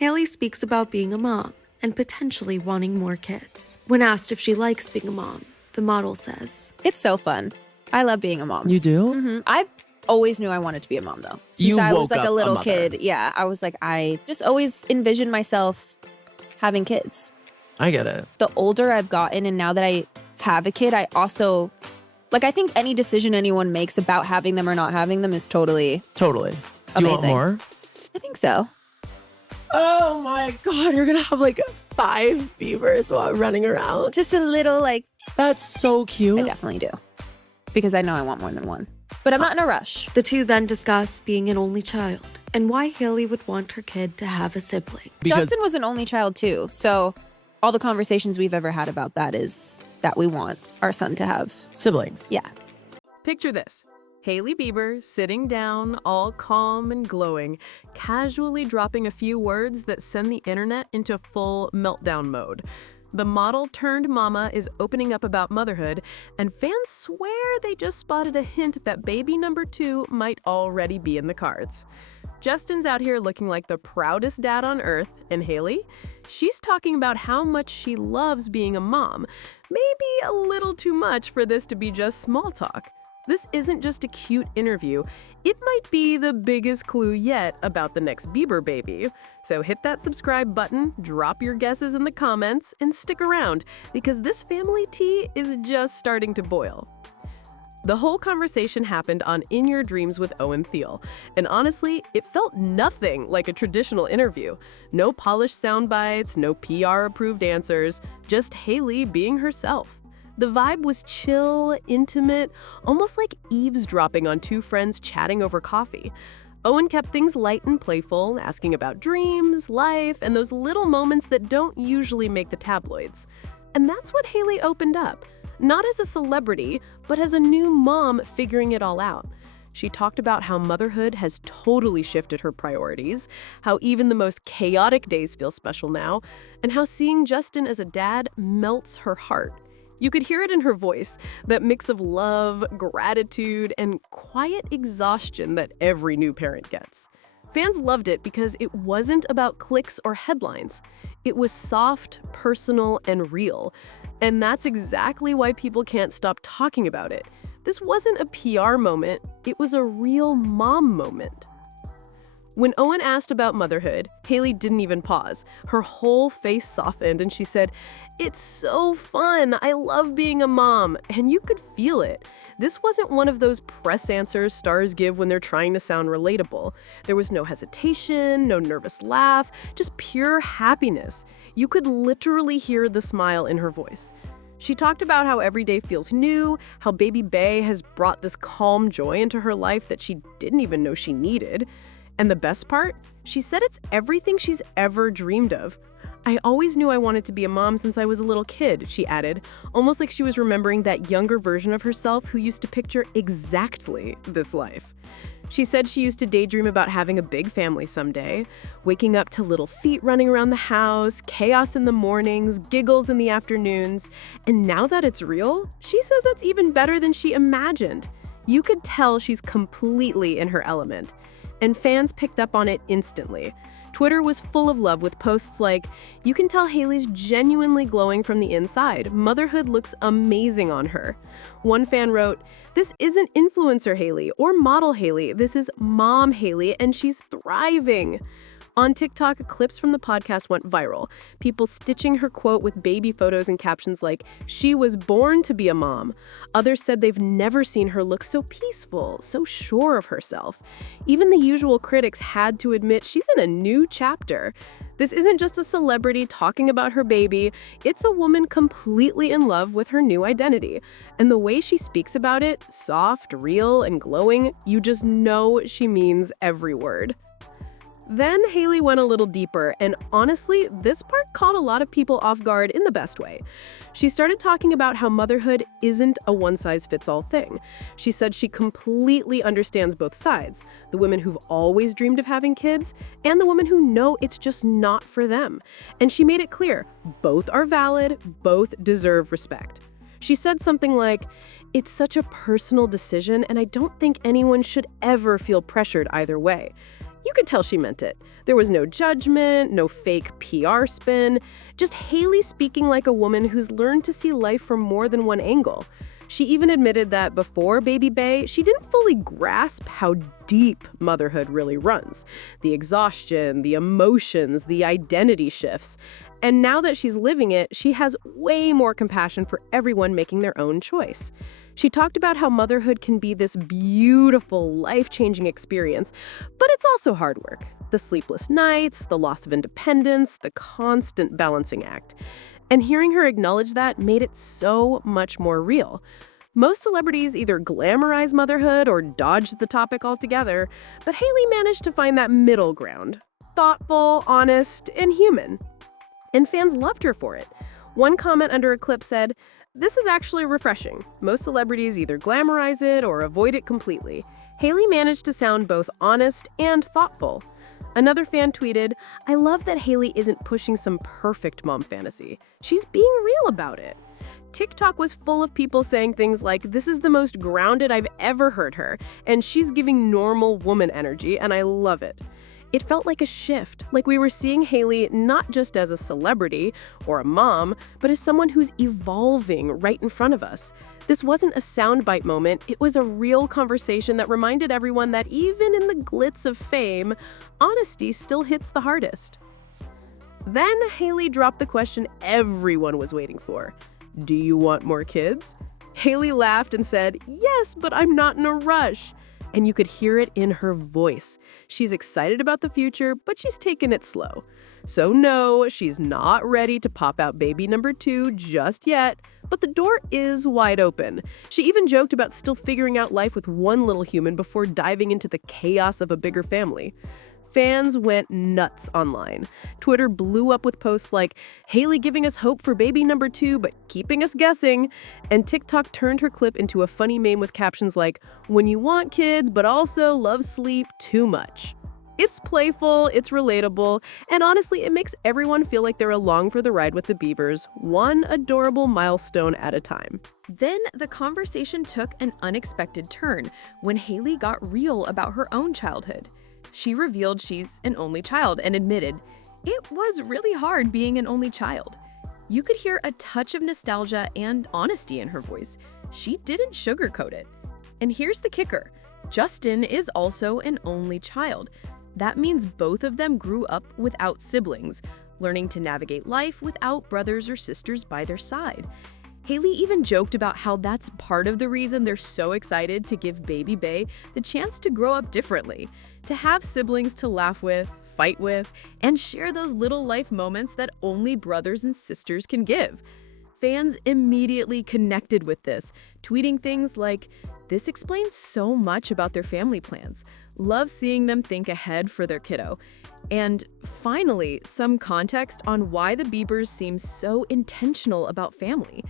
Hailey speaks about being a mom and potentially wanting more kids. When asked if she likes being a mom, the model says, "It's so fun. I love being a mom." You do? Mm-hmm. I always knew I wanted to be a mom, though. You I was woke like up a little a mother. kid. Yeah, I was like, I just always envisioned myself having kids. I get it. The older I've gotten and now that I have a kid, I also, like, I think any decision anyone makes about having them or not having them is totally Totally. Do you want amazing. more? I think so. Oh my God, you're gonna have like 5 Biebers while running around. Just a little, like, That's so I cute. definitely do. Because I know I want more than one. But I'm not in a rush. The two then discuss being an only child and why Hailey would want her kid to have a sibling. Because Justin was an only child, too. So all the conversations we've ever had about that is that we want our son to have. siblings. Yeah. Picture this. Hailey Bieber sitting down, all calm and glowing, casually dropping a few words that send the internet into full meltdown mode. The model turned mama is opening up about motherhood, and fans swear they just spotted a hint that baby number 2 might already be in the cards. Justin's out here looking like the proudest dad on earth, and Hailey? She's talking about how much she loves being a mom. Maybe a little too much for this to be just small talk. This isn't just a cute interview. It might be the biggest clue yet about the next Bieber baby. So hit that subscribe button, drop your guesses in the comments, and stick around, because this family tea is just starting to boil. The whole conversation happened on In Your Dreams with Owen Theel, and honestly, it felt nothing like a traditional interview. No polished sound bites, no PR-approved answers, just Hailey being herself. The vibe was chill, intimate, almost like eavesdropping on two friends chatting over coffee. Owen kept things light and playful, asking about dreams, life, and those little moments that don't usually make the tabloids. And that's what Hailey opened up. Not as a celebrity, but as a new mom figuring it all out. She talked about how motherhood has totally shifted her priorities, how even the most chaotic days feel special now, and how seeing Justin as a dad melts her heart. You could hear it in her voice, that mix of love, gratitude, and quiet exhaustion that every new parent gets. Fans loved it because it wasn't about clicks or headlines. It was soft, personal, and real. And that's exactly why people can't stop talking about it. This wasn't a PR moment, it was a real mom moment. When Owen asked about motherhood, Hailey didn't even pause. Her whole face softened and she said, "It's so fun. I love being a mom." And you could feel it. This wasn't one of those press answers stars give when they're trying to sound relatable. There was no hesitation, no nervous laugh, just pure happiness. You could literally hear the smile in her voice. She talked about how every day feels new, how baby Bae has brought this calm joy into her life that she didn't even know she needed. And the best part? She said it's everything she's ever dreamed of. "I always knew I wanted to be a mom since I was a little kid," she added, almost like she was remembering that younger version of herself who used to picture exactly this life. She said she used to daydream about having a big family someday, waking up to little feet running around the house, chaos in the mornings, giggles in the afternoons. And now that it's real, she says that's even better than she imagined. You could tell she's completely in her element. And fans picked up on it instantly. Twitter was full of love with posts like, "You can tell Hailey's genuinely glowing from the inside. Motherhood looks amazing on her." One fan wrote, "This isn't influencer Hailey or model Hailey. This is mom Hailey, and she's thriving." On TikTok, clips from the podcast went viral. People stitching her quote with baby photos and captions like, "She was born to be a mom." Others said they've never seen her look so peaceful, so sure of herself. Even the usual critics had to admit she's in a new chapter. This isn't just a celebrity talking about her baby, it's a woman completely in love with her new identity. And the way she speaks about it, soft, real, and glowing, you just know she means every word. Then Hailey went a little deeper, and honestly, this part caught a lot of people off guard in the best way. She started talking about how motherhood isn't a one-size-fits-all thing. She said she completely understands both sides, the women who've always dreamed of having kids, and the women who know it's just not for them. And she made it clear, both are valid, both deserve respect. She said something like, "It's such a personal decision, and I don't think anyone should ever feel pressured either way." You could tell she meant it. There was no judgment, no fake PR spin, just Hailey speaking like a woman who's learned to see life from more than one angle. She even admitted that before Baby Bay, she didn't fully grasp how deep motherhood really runs. The exhaustion, the emotions, the identity shifts. And now that she's living it, she has way more compassion for everyone making their own choice. She talked about how motherhood can be this beautiful, life-changing experience, but it's also hard work. The sleepless nights, the loss of independence, the constant balancing act. And hearing her acknowledge that made it so much more real. Most celebrities either glamorize motherhood or dodge the topic altogether, but Hailey managed to find that middle ground. Thoughtful, honest, and human. And fans loved her for it. One comment under a clip said, "This is actually refreshing. Most celebrities either glamorize it or avoid it completely. Hailey managed to sound both honest and thoughtful." Another fan tweeted, "I love that Hailey isn't pushing some perfect mom fantasy. She's being real about it." TikTok was full of people saying things like, "This is the most grounded I've ever heard her, and she's giving normal woman energy, and I love it." It felt like a shift, like we were seeing Hailey not just as a celebrity or a mom, but as someone who's evolving right in front of us. This wasn't a soundbite moment, it was a real conversation that reminded everyone that even in the glitz of fame, honesty still hits the hardest. Then Hailey dropped the question everyone was waiting for. "Do you want more kids?" Hailey laughed and said, "Yes, but I'm not in a rush." And you could hear it in her voice. She's excited about the future, but she's taking it slow. So no, she's not ready to pop out baby number 2 just yet, but the door is wide open. She even joked about still figuring out life with one little human before diving into the chaos of a bigger family. Fans went nuts online. Twitter blew up with posts like, "Hailey giving us hope for baby number 2, but keeping us guessing." And TikTok turned her clip into a funny meme with captions like, "When you want kids, but also love sleep too much." It's playful, it's relatable, and honestly, it makes everyone feel like they're along for the ride with the Biebers, one adorable milestone at a time. Then the conversation took an unexpected turn when Hailey got real about her own childhood. She revealed she's an only child and admitted, "It was really hard being an only child." You could hear a touch of nostalgia and honesty in her voice. She didn't sugarcoat it. And here's the kicker. Justin is also an only child. That means both of them grew up without siblings, learning to navigate life without brothers or sisters by their side. Hailey even joked about how that's part of the reason they're so excited to give baby Bay the chance to grow up differently, to have siblings to laugh with, fight with, and share those little life moments that only brothers and sisters can give. Fans immediately connected with this, tweeting things like, "This explains so much about their family plans. Love seeing them think ahead for their kiddo." And finally, some context on why the Biebers seem so intentional about family.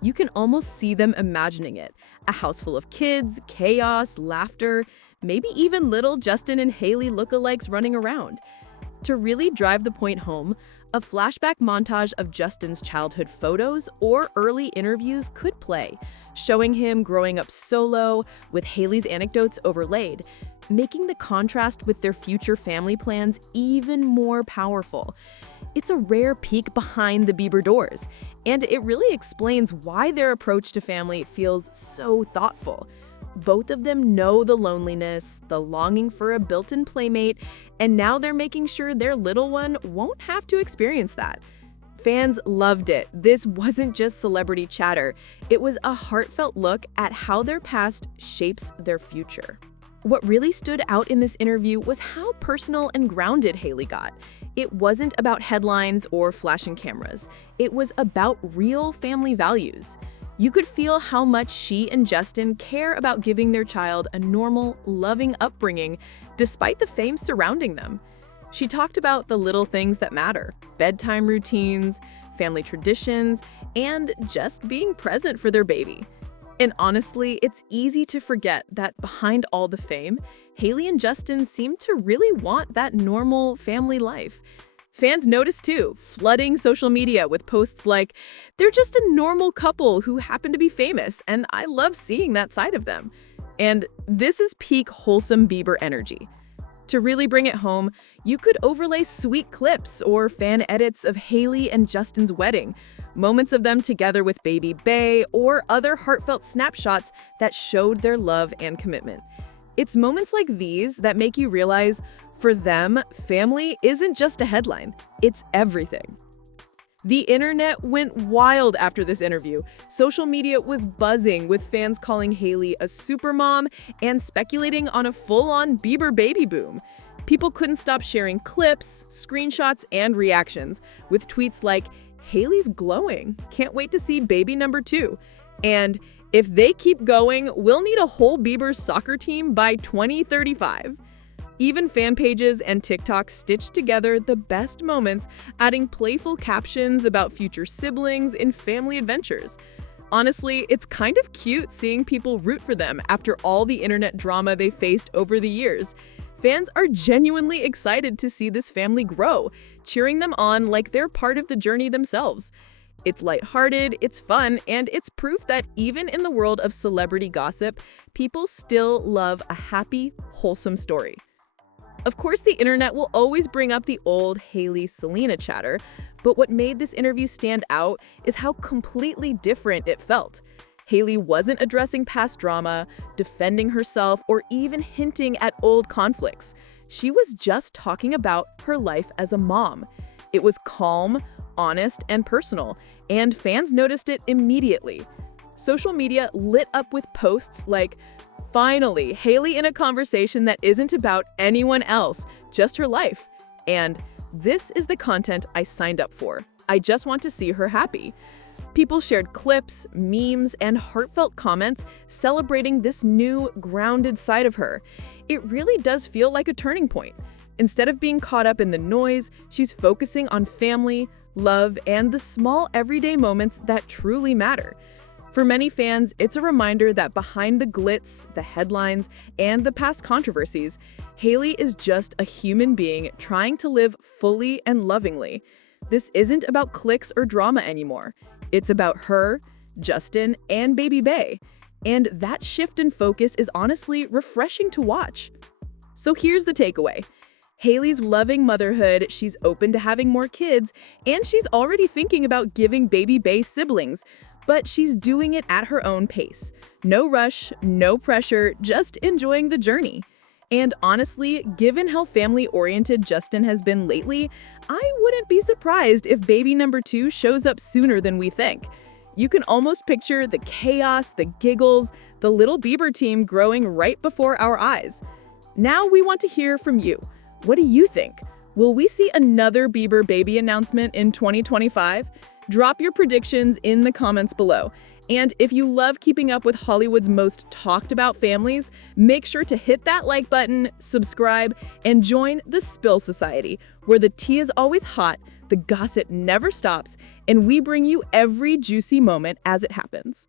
You can almost see them imagining it. A house full of kids, chaos, laughter, maybe even little Justin and Hailey lookalikes running around. To really drive the point home, a flashback montage of Justin's childhood photos or early interviews could play, showing him growing up solo with Hailey's anecdotes overlaid, making the contrast with their future family plans even more powerful. It's a rare peek behind the Bieber doors, and it really explains why their approach to family feels so thoughtful. Both of them know the loneliness, the longing for a built-in playmate, and now they're making sure their little one won't have to experience that. Fans loved it. This wasn't just celebrity chatter. It was a heartfelt look at how their past shapes their future. What really stood out in this interview was how personal and grounded Hailey got. It wasn't about headlines or flashing cameras. It was about real family values. You could feel how much she and Justin care about giving their child a normal, loving upbringing, despite the fame surrounding them. She talked about the little things that matter: bedtime routines, family traditions, and just being present for their baby. And honestly, it's easy to forget that behind all the fame, Hailey and Justin seem to really want that normal family life. Fans noticed too, flooding social media with posts like, "They're just a normal couple who happen to be famous, and I love seeing that side of them." And this is peak wholesome Bieber energy. To really bring it home, you could overlay sweet clips or fan edits of Hailey and Justin's wedding, moments of them together with baby Bay, or other heartfelt snapshots that showed their love and commitment. It's moments like these that make you realize, for them, family isn't just a headline, it's everything. The internet went wild after this interview. Social media was buzzing with fans calling Hailey a supermom and speculating on a full-on Bieber baby boom. People couldn't stop sharing clips, screenshots, and reactions, with tweets like, "Hailey's glowing, can't wait to see baby number 2," and "If they keep going, we'll need a whole Biebers soccer team by 2035. Even fan pages and TikToks stitched together the best moments, adding playful captions about future siblings in family adventures. Honestly, it's kind of cute seeing people root for them after all the internet drama they faced over the years. Fans are genuinely excited to see this family grow, cheering them on like they're part of the journey themselves. It's lighthearted, it's fun, and it's proof that even in the world of celebrity gossip, people still love a happy, wholesome story. Of course, the internet will always bring up the old Hailey-Selena chatter, but what made this interview stand out is how completely different it felt. Hailey wasn't addressing past drama, defending herself, or even hinting at old conflicts. She was just talking about her life as a mom. It was calm, honest, and personal, and fans noticed it immediately. Social media lit up with posts like, "Finally, Hailey in a conversation that isn't about anyone else, just her life," and "This is the content I signed up for. I just want to see her happy." People shared clips, memes, and heartfelt comments celebrating this new, grounded side of her. It really does feel like a turning point. Instead of being caught up in the noise, she's focusing on family, love, and the small everyday moments that truly matter. For many fans, it's a reminder that behind the glitz, the headlines, and the past controversies, Hailey is just a human being trying to live fully and lovingly. This isn't about clicks or drama anymore. It's about her, Justin, and baby Bay. And that shift in focus is honestly refreshing to watch. So here's the takeaway. Hailey's loving motherhood, she's open to having more kids, and she's already thinking about giving baby Bay siblings. But she's doing it at her own pace. No rush, no pressure, just enjoying the journey. And honestly, given how family-oriented Justin has been lately, I wouldn't be surprised if baby number 2 shows up sooner than we think. You can almost picture the chaos, the giggles, the little Bieber team growing right before our eyes. Now we want to hear from you. What do you think? Will we see another Bieber baby announcement in 2025? Drop your predictions in the comments below. And if you love keeping up with Hollywood's most talked about families, make sure to hit that like button, subscribe, and join the Spill Society, where the tea is always hot, the gossip never stops, and we bring you every juicy moment as it happens.